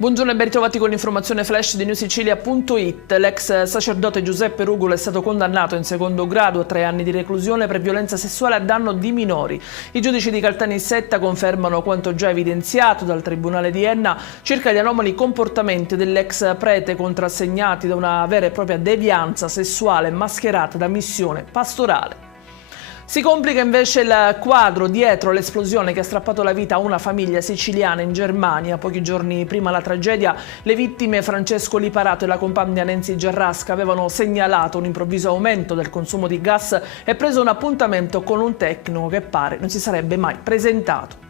Buongiorno e ben ritrovati con l'informazione flash di newsicilia.it. L'ex sacerdote Giuseppe Ruggolo è stato condannato in secondo grado a 3 anni di reclusione per violenza sessuale a danno di minori. I giudici di Caltanissetta confermano quanto già evidenziato dal Tribunale di Enna circa gli anomali comportamenti dell'ex prete contrassegnati da una vera e propria devianza sessuale mascherata da missione pastorale. Si complica invece il quadro dietro l'esplosione che ha strappato la vita a una famiglia siciliana in Germania. Pochi giorni prima della tragedia, le vittime Francesco Liparato e la compagna Nancy Gerrasca avevano segnalato un improvviso aumento del consumo di gas e preso un appuntamento con un tecnico che pare non si sarebbe mai presentato.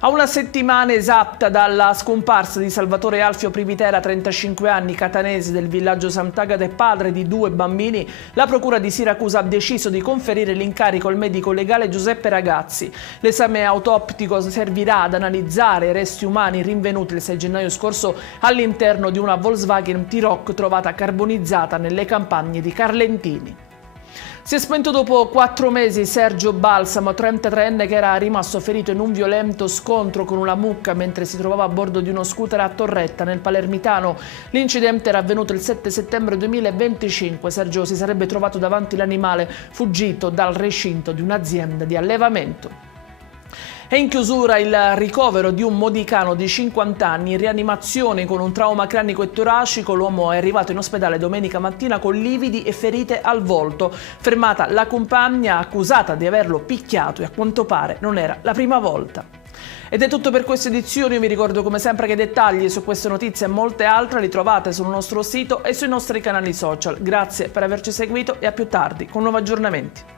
A una settimana esatta dalla scomparsa di Salvatore Alfio Privitera, 35 anni, catanese del villaggio Sant'Agata e padre di 2 bambini, la Procura di Siracusa ha deciso di conferire l'incarico al medico legale Giuseppe Ragazzi. L'esame autoptico servirà ad analizzare i resti umani rinvenuti il 6 gennaio scorso all'interno di una Volkswagen T-Roc trovata carbonizzata nelle campagne di Carlentini. Si è spento dopo 4 mesi Sergio Balsamo, 33enne, che era rimasto ferito in un violento scontro con una mucca mentre si trovava a bordo di uno scooter a Torretta, nel Palermitano. L'incidente era avvenuto il 7 settembre 2025. Sergio si sarebbe trovato davanti l'animale fuggito dal recinto di un'azienda di allevamento. È in chiusura il ricovero di un modicano di 50 anni in rianimazione con un trauma cranico e toracico. L'uomo è arrivato in ospedale domenica mattina con lividi e ferite al volto. Fermata la compagna accusata di averlo picchiato e a quanto pare non era la prima volta. Ed è tutto per questa edizione. Io vi ricordo come sempre che i dettagli su queste notizie e molte altre li trovate sul nostro sito e sui nostri canali social. Grazie per averci seguito e a più tardi con nuovi aggiornamenti.